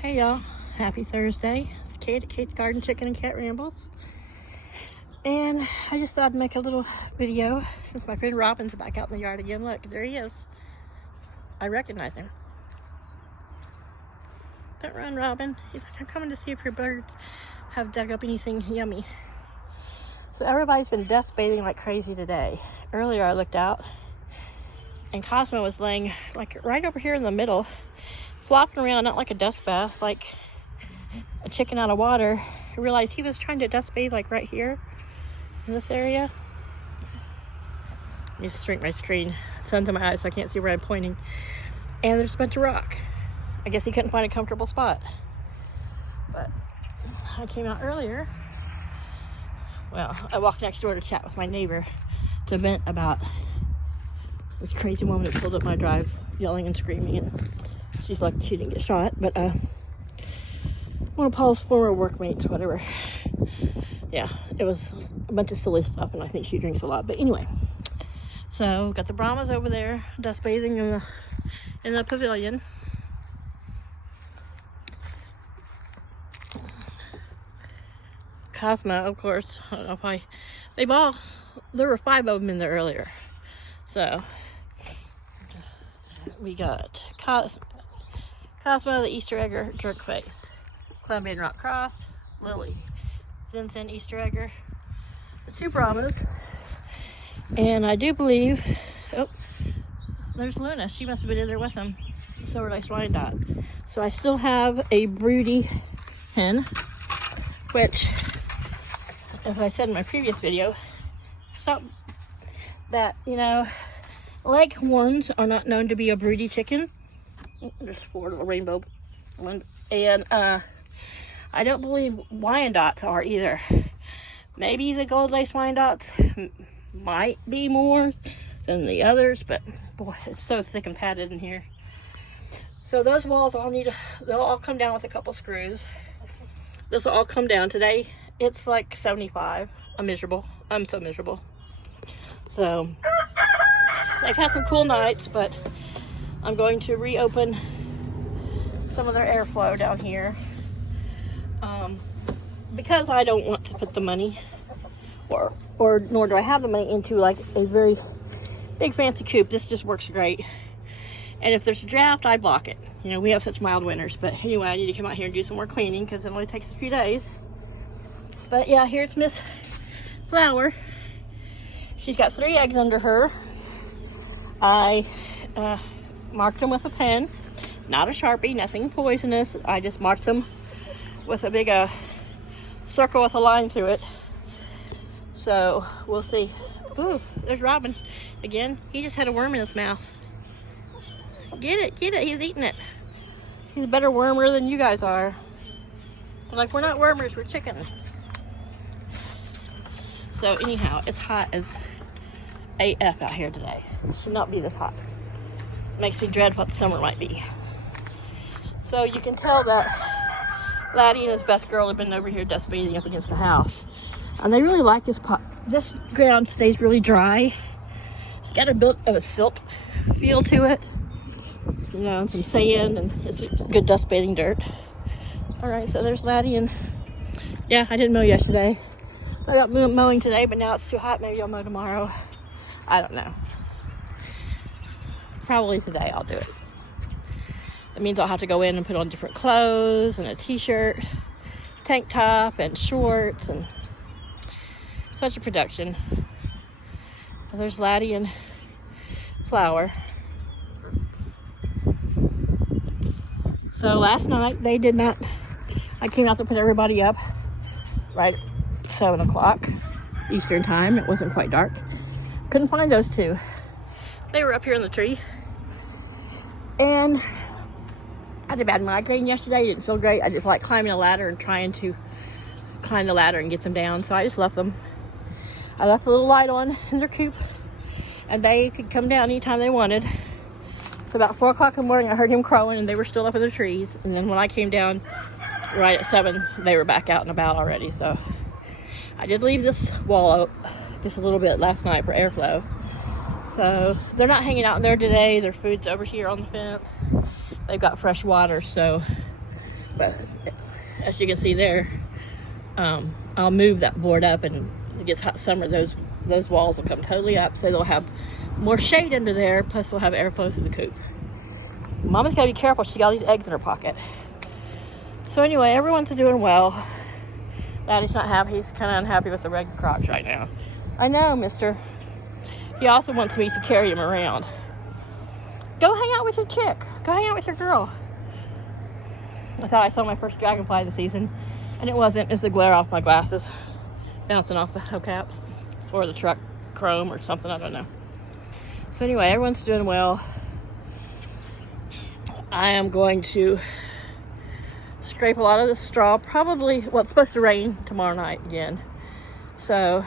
Hey y'all, happy Thursday. It's Kate at Kate's Garden Chicken and Cat Rambles. And I just thought I'd make a little video since my friend Robin's back out in the yard again. Look, there he is. I recognize him. Don't run, Robin. He's like, I'm coming to see if your birds have dug up anything yummy. So everybody's been dust bathing like crazy today. Earlier I looked out and Cosmo was laying like right over here in the middle, flopping around, not like a dust bath, like a chicken out of water. I realized he was trying to dust bathe like right here in this area. Let me just shrink my screen. Sun's in my eyes so I can't see where I'm pointing. And there's a bunch of rock. I guess he couldn't find a comfortable spot. But I came out earlier. Well, I walked next door to chat with my neighbor to vent about this crazy woman that pulled up my drive yelling and screaming, and she's lucky she didn't get shot. But one of Paul's former workmates, whatever. Yeah, it was a bunch of silly stuff, and I think she drinks a lot. But anyway, so got the Brahmas over there dust bathing in the pavilion. Cosmo, of course, I don't know if there were 5 of them in there earlier. So we got Cosmo, the Easter egger, jerk face, Colombian rock cross, Lily, Zen Zen Easter egger, the 2 Brahmas, and I do believe, oh, there's Luna. She must have been in there with them. Silver Lace Wyandotte. So I still have a broody hen, which, as I said in my previous video, that, Leghorns are not known to be a broody chicken. There's 4 little rainbow ones. And I don't believe Wyandottes are either. Maybe the gold lace Wyandottes might be more than the others, but boy, it's so thick and padded in here. So those walls they'll all come down with a couple screws. This will all come down. Today it's like 75. I'm so miserable. So they've had some cool nights, but I'm going to reopen some of their airflow down here because I don't want to put the money, or nor do I have the money, into like a very big fancy coop. This just works great. And if there's a draft, I block it. We have such mild winters. But anyway, I need to come out here and do some more cleaning because it only takes a few days. But yeah, here's Miss Flower. She's got 3 eggs under her. I marked them with a pen, not a Sharpie, nothing poisonous. I just marked them with a big circle with a line through it. So we'll see. Ooh, there's Robin again. He just had a worm in his mouth. Get it, he's eating it. He's a better wormer than you guys are. But like, we're not wormers, we're chickens. So anyhow, it's hot as AF out here today. It should not be this hot. Makes me dread what summer might be. So you can tell that Laddie and his best girl have been over here dust bathing up against the house. And they really like this pot. This ground stays really dry. It's got a bit of a silt feel to it. And some sand, and it's good dust bathing dirt. Alright, so there's Laddie, and yeah, I didn't mow yesterday. I got mowing today, but now it's too hot. Maybe I'll mow tomorrow. I don't know. Probably today I'll do it. That means I'll have to go in and put on different clothes and a t-shirt, tank top, and shorts, and such a production. But there's Laddie and Flower. So last night I came out to put everybody up right at 7 o'clock Eastern time. It wasn't quite dark. Couldn't find those 2. They were up here in the tree. And I had a bad migraine yesterday. Didn't feel great. I just like climbing a ladder and trying to climb the ladder and get them down. So I just left them. I left the little light on in their coop, and they could come down anytime they wanted. So about 4 o'clock in the morning, I heard him crowing, and they were still up in the trees. And then when I came down right at 7, they were back out and about already. So I did leave this wall up just a little bit last night for airflow. So they're not hanging out in there today. Their food's over here on the fence. They've got fresh water, so But as you can see there, I'll move that board up, and it gets hot summer, those walls will come totally up, so they'll have more shade under there, plus they'll have airflow through the coop. Mama's got to be careful. She got all these eggs in her pocket. So anyway, everyone's doing well. Daddy's not happy. He's kind of unhappy with the red crocs right now. I know, mister. He also wants me to carry him around. Go hang out with your chick. Go hang out with your girl. I thought I saw my first dragonfly this season, and it wasn't. It's the glare off my glasses, bouncing off the hubcaps or the truck chrome or something. I don't know. So anyway, everyone's doing well. I am going to scrape a lot of the straw. Probably, well, it's supposed to rain tomorrow night again. So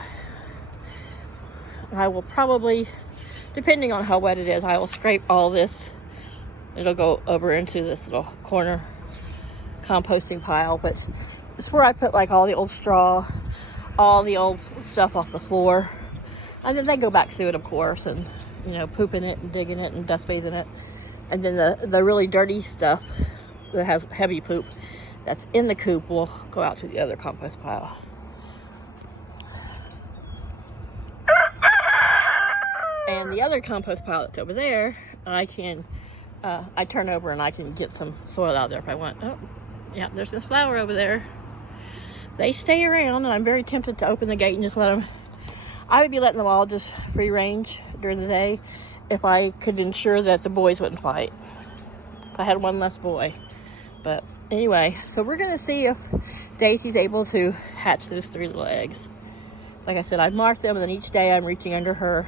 I will probably, depending on how wet it is, I will scrape all this. It'll go over into this little corner composting pile, but it's where I put like all the old straw, all the old stuff off the floor, and then they go back through it, of course, and pooping it and digging it and dust bathing it. And then the really dirty stuff that has heavy poop that's in the coop will go out to the other compost pile. And the other compost pile that's over there, I turn over and I can get some soil out there if I want. Oh, yeah, there's this flower over there. They stay around, and I'm very tempted to open the gate and just let them. I would be letting them all just free range during the day if I could ensure that the boys wouldn't fight. If I had one less boy. But anyway, so we're going to see if Daisy's able to hatch those 3 little eggs. Like I said, I've marked them, and then each day I'm reaching under her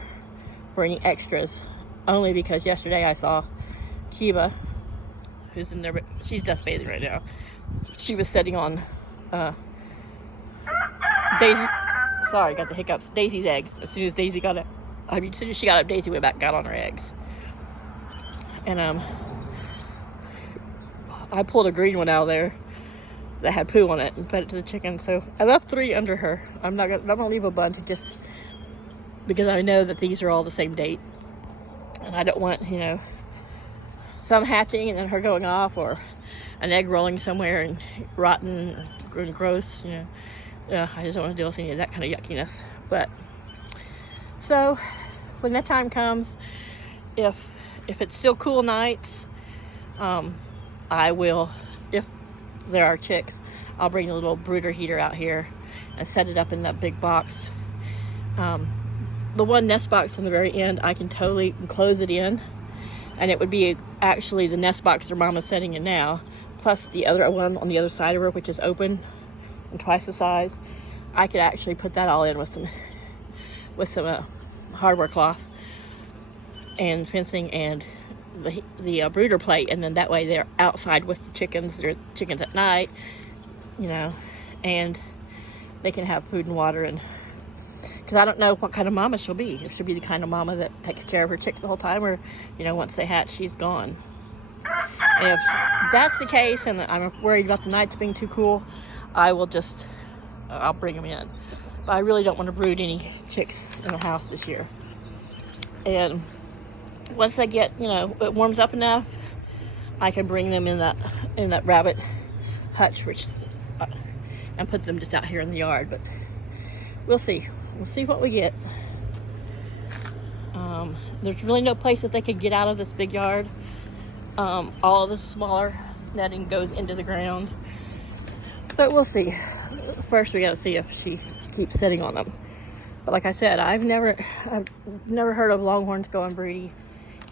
for any extras. Only because yesterday I saw Kiba, who's in there, but she's dust bathing right now. She was sitting on Daisy. Sorry, got the hiccups. Daisy's eggs. As soon as Daisy got it, as soon as she got up, Daisy went back, got on her eggs. And I pulled a green one out of there that had poo on it and fed it to the chicken. So I left 3 under her. I'm not gonna leave a bunch, just because I know that these are all the same date, and I don't want some hatching and then her going off, or an egg rolling somewhere and rotten and gross. I just don't want to deal with any of that kind of yuckiness. But so when that time comes, if it's still cool nights, I will, if there are chicks, I'll bring a little brooder heater out here and set it up in that big box. The one nest box in the very end, I can totally close it in, and it would be actually the nest box their mama's setting in now, plus the other one on the other side of her, which is open and twice the size. I could actually put that all in with some hardware cloth and fencing and the brooder plate, and then that way they're outside with the chickens. They're chickens at night, and they can have food and water. And because I don't know what kind of mama she'll be. If she'll be the kind of mama that takes care of her chicks the whole time, or once they hatch, she's gone. And if that's the case, and I'm worried about the nights being too cool, I'll bring them in. But I really don't want to brood any chicks in the house this year. And once they get, it warms up enough, I can bring them in that rabbit hutch, and put them just out here in the yard. But we'll see. We'll see what we get. There's really no place that they could get out of this big yard. All of the smaller netting goes into the ground. But we'll see. First, we got to see if she keeps sitting on them. But like I said, I've never heard of longhorns going broody,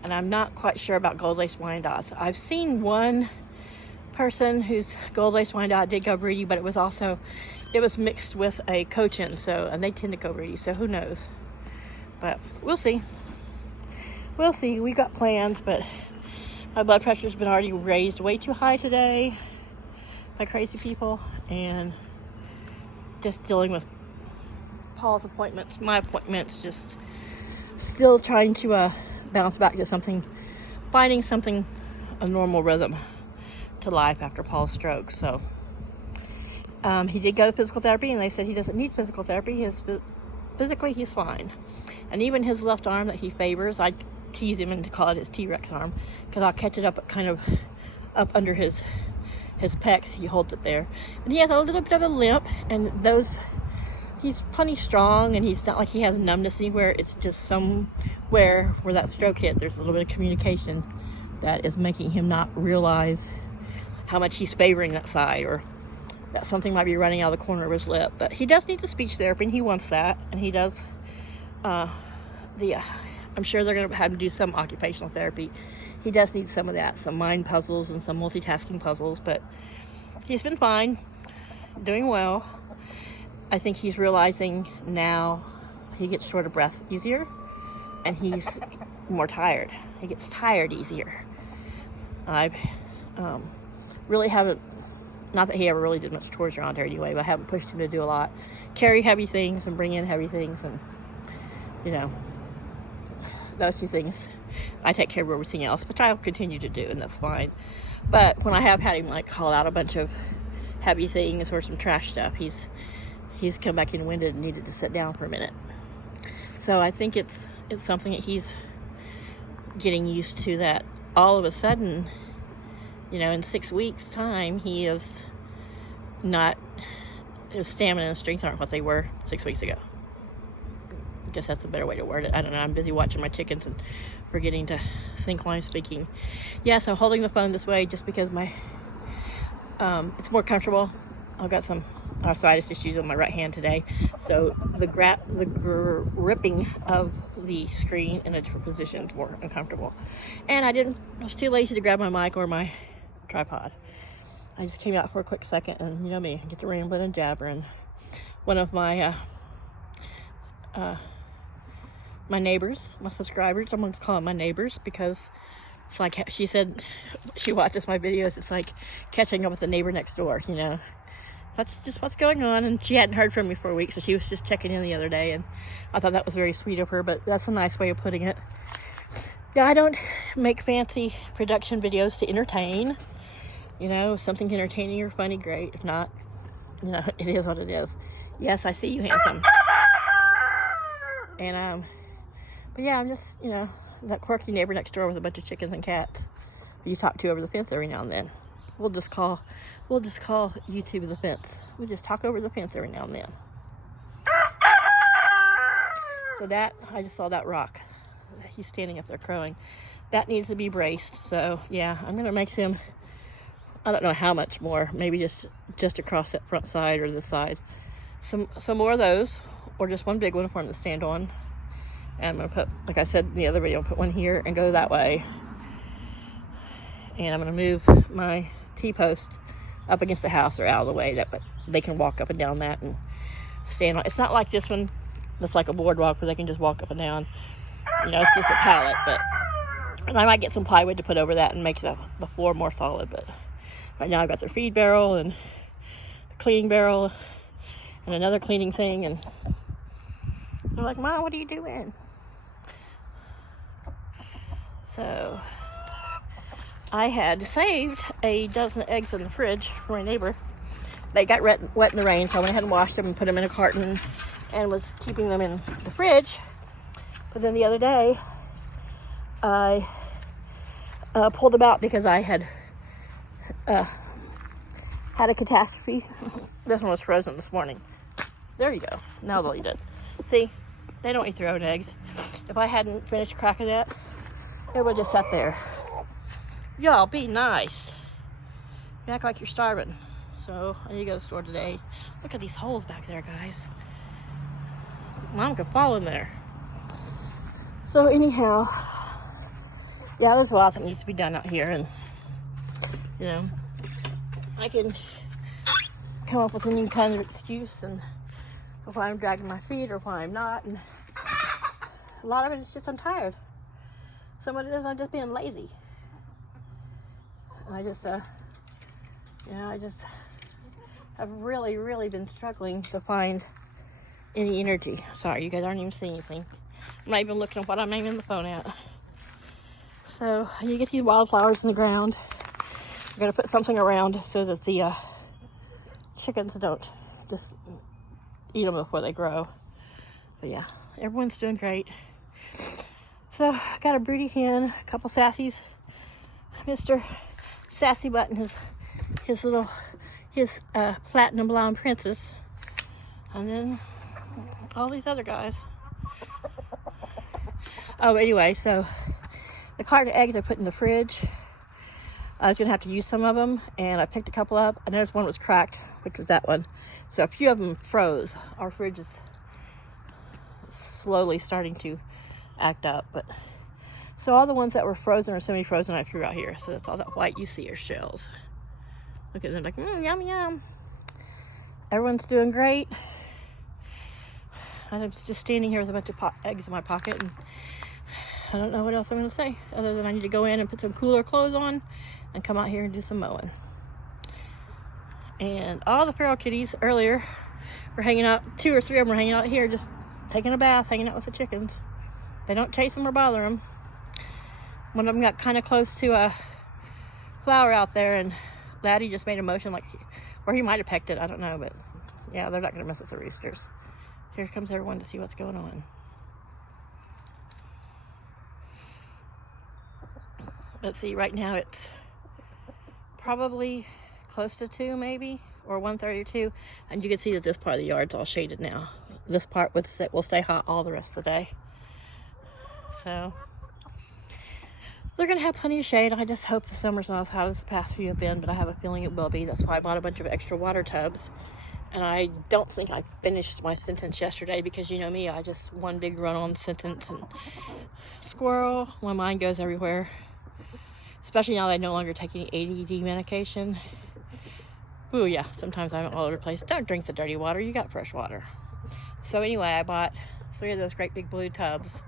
and I'm not quite sure about gold lace Wyandottes. I've seen one person whose gold lace Wyandotte did go broody, but it was mixed with a Cochin, and they tend to go broody, so who knows. But we'll see. We'll see. We got plans, but my blood pressure's been already raised way too high today by crazy people, and just dealing with Paul's appointments, my appointments, just still trying to bounce back to finding a normal rhythm to life after Paul's stroke. So he did go to physical therapy, and they said he doesn't need physical therapy. Physically, he's fine. And even his left arm that he favors, I tease him and call it his T-Rex arm, because I'll catch it up kind of up under his his pecs, he holds it there. And he has a little bit of a limp, and he's plenty strong, and he's not like he has numbness anywhere. It's just somewhere where that stroke hit, there's a little bit of communication that is making him not realize how much he's favoring that side, or that something might be running out of the corner of his lip. But he does need the speech therapy, and he wants that, and he does. I'm sure they're going to have him do some occupational therapy. He does need some of that, some mind puzzles and some multitasking puzzles, but he's been fine, doing well. I think he's realizing now he gets short of breath easier, and he's more tired. He gets tired easier. I really haven't, not that he ever really did much chores around here anyway, but I haven't pushed him to do a lot. Carry heavy things and bring in heavy things, and, you know, those two things. I take care of everything else, which I'll continue to do, and that's fine. But when I have had him like haul out a bunch of heavy things or some trash stuff, he's come back in winded and needed to sit down for a minute. So I think it's something that he's getting used to, that all of a sudden, you know, in 6 weeks time, his stamina and strength aren't what they were 6 weeks ago. I guess that's a better way to word it. I don't know. I'm busy watching my chickens and forgetting to think while I'm speaking. Yes, I'm holding the phone this way just because it's more comfortable. I've got some arthritis issues on my right hand today, so the gripping of the screen in a different position is more uncomfortable. And I was too lazy to grab my mic or my tripod. I just came out for a quick second, and you know me, I get to rambling and jabbering. One of my my neighbors, my subscribers, I'm going to call them my neighbors, because it's like, she said she watches my videos, it's like catching up with the neighbor next door, you know. That's just what's going on. And she hadn't heard from me for a week, so she was just checking in the other day, and I thought that was very sweet of her, but that's a nice way of putting it. Yeah, I don't make fancy production videos to entertain. You know, if something's entertaining or funny, great. If not, you know, it is what it is. Yes, I see you, handsome. And but yeah, I'm just, you know, that quirky neighbor next door with a bunch of chickens and cats you talk to over the fence every now and then. We'll just call YouTube the fence. We just talk over the fence every now and then. So that, I just saw that rock. He's standing up there crowing. That needs to be braced. So yeah, I'm gonna make him, I don't know how much more, maybe just across that front side or this side. Some more of those, or just one big one for him to stand on. And I'm gonna put, like I said in the other video, I'll put one here and go that way. And I'm gonna move my T-post up against the house or out of the way, that they can walk up and down that and stand on. It's not like this one that's like a boardwalk where they can just walk up and down. You know, it's just a pallet, and I might get some plywood to put over that and make the floor more solid. But right now I've got their feed barrel and the cleaning barrel and another cleaning thing, and they're like, Mom, what are you doing? So I had saved a dozen eggs in the fridge for my neighbor. They got wet in the rain, so I went ahead and washed them and put them in a carton and was keeping them in the fridge. But then the other day, I pulled them out because I had had a catastrophe. This one was frozen this morning. There you go. Now they'll eat it. See, they don't eat their own eggs. If I hadn't finished cracking that, it would just sat there. Y'all, be nice. You act like you're starving. So I need to go to the store today. Look at these holes back there, guys. Mom could fall in there. So anyhow, yeah, there's a lot that needs to be done out here, and you know, I can come up with any kind of excuse, and why I'm dragging my feet or why I'm not, and a lot of it is just I'm tired. Some of it is I'm just being lazy. I just, you know, I just have really, really been struggling to find any energy. Sorry, you guys aren't even seeing anything. I'm not even looking at what I'm aiming the phone at. So you get these wildflowers in the ground. I'm gonna put something around so that the chickens don't just eat them before they grow. But yeah, everyone's doing great. So I got a broody hen, a couple sassies. Mr. Sassy Button has his platinum blonde princess, and then all these other guys. Oh, anyway, so the carton of eggs I put in the fridge, I was gonna have to use some of them, and I picked a couple up. I noticed one was cracked, which was that one. So a few of them froze. Our fridge is slowly starting to act up, but so all the ones that were frozen or semi-frozen I threw out here. So that's all that white you see are shells. Look at them, like, yum, yum. Everyone's doing great. I'm just standing here with a bunch of eggs in my pocket, and I don't know what else I'm going to say, other than I need to go in and put some cooler clothes on and come out here and do some mowing. And all the feral kitties earlier were hanging out, 2 or 3 of them were hanging out here, just taking a bath, hanging out with the chickens. They don't chase them or bother them. One of them got kind of close to a flower out there, and Laddie just made a motion like, or he might have pecked it, I don't know, but yeah, they're not going to mess with the roosters. Here comes everyone to see what's going on. Let's see, right now it's probably close to 2 maybe, or 1:30 or 2, and you can see that this part of the yard's all shaded now. This part will stay hot all the rest of the day. So they're gonna have plenty of shade. I just hope the summer's not as hot as the past few have been, but I have a feeling it will be. That's why I bought a bunch of extra water tubs. And I don't think I finished my sentence yesterday, because you know me, I just one big run on sentence, and squirrel, my mind goes everywhere. Especially now that I no longer take any ADD medication. Ooh, yeah, sometimes I'm all over the place. Don't drink the dirty water, you got fresh water. So anyway, I bought 3 of those great big blue tubs,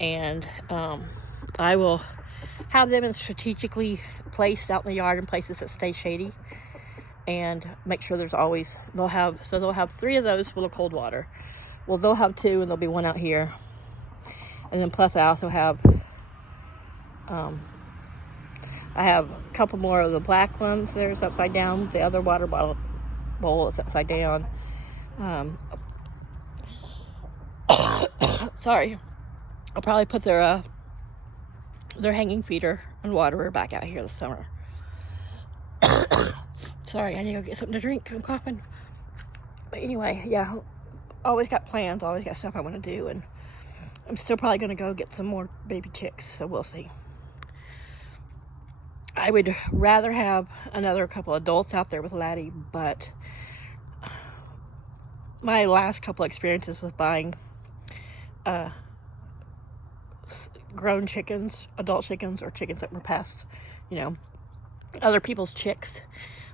and I will have them strategically placed out in the yard in places that stay shady, and make sure there's always, they'll have 3 of those full of cold water. Well, they'll have 2, and there'll be 1 out here. And then plus I also have I have a couple more of the black ones. There's upside down. The other water bowl is upside down. Sorry. I'll probably put their hanging feeder and waterer back out here this summer. Sorry, I need to go get something to drink. I'm coughing. But anyway, yeah, always got plans. Always got stuff I want to do. And I'm still probably going to go get some more baby chicks. So we'll see. I would rather have another couple adults out there with Laddie, but my last couple experiences with buying grown chickens, adult chickens, or chickens that were past, you know, other people's chicks,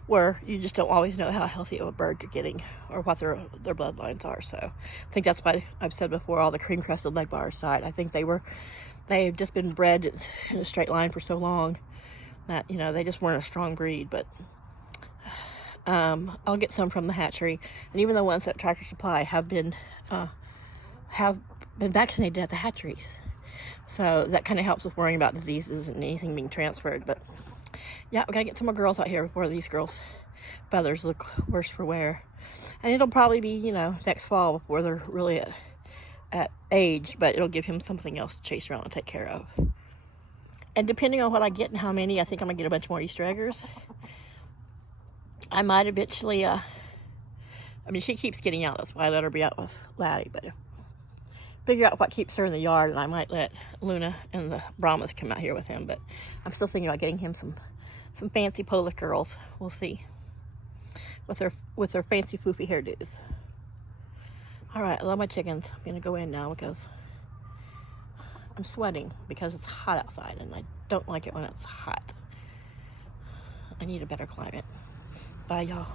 where you just don't always know how healthy of a bird you're getting or what their bloodlines are. So I think that's why I've said before, all the cream crested leg bar aside, I think they've just been bred in a straight line for so long that, you know, they just weren't a strong breed. But I'll get some from the hatchery, and even the ones at Tractor Supply have been vaccinated at the hatcheries, so that kind of helps with worrying about diseases and anything being transferred. But yeah, we gotta get some more girls out here before these girls' feathers look worse for wear. And it'll probably be, you know, next fall before they're really at age, but it'll give him something else to chase around and take care of. And depending on what I get and how many, I think I'm gonna get a bunch more Easter eggers. I might eventually, I mean, she keeps getting out, that's why I let her be out with Laddie, but figure out what keeps her in the yard, and I might let Luna and the Brahmas come out here with him. But I'm still thinking about getting him some fancy Polish girls. We'll see, with their fancy foofy hairdos. All right, I love my chickens. I'm gonna go in now because I'm sweating because it's hot outside, and I don't like it when it's hot. I need a better climate. Bye, y'all.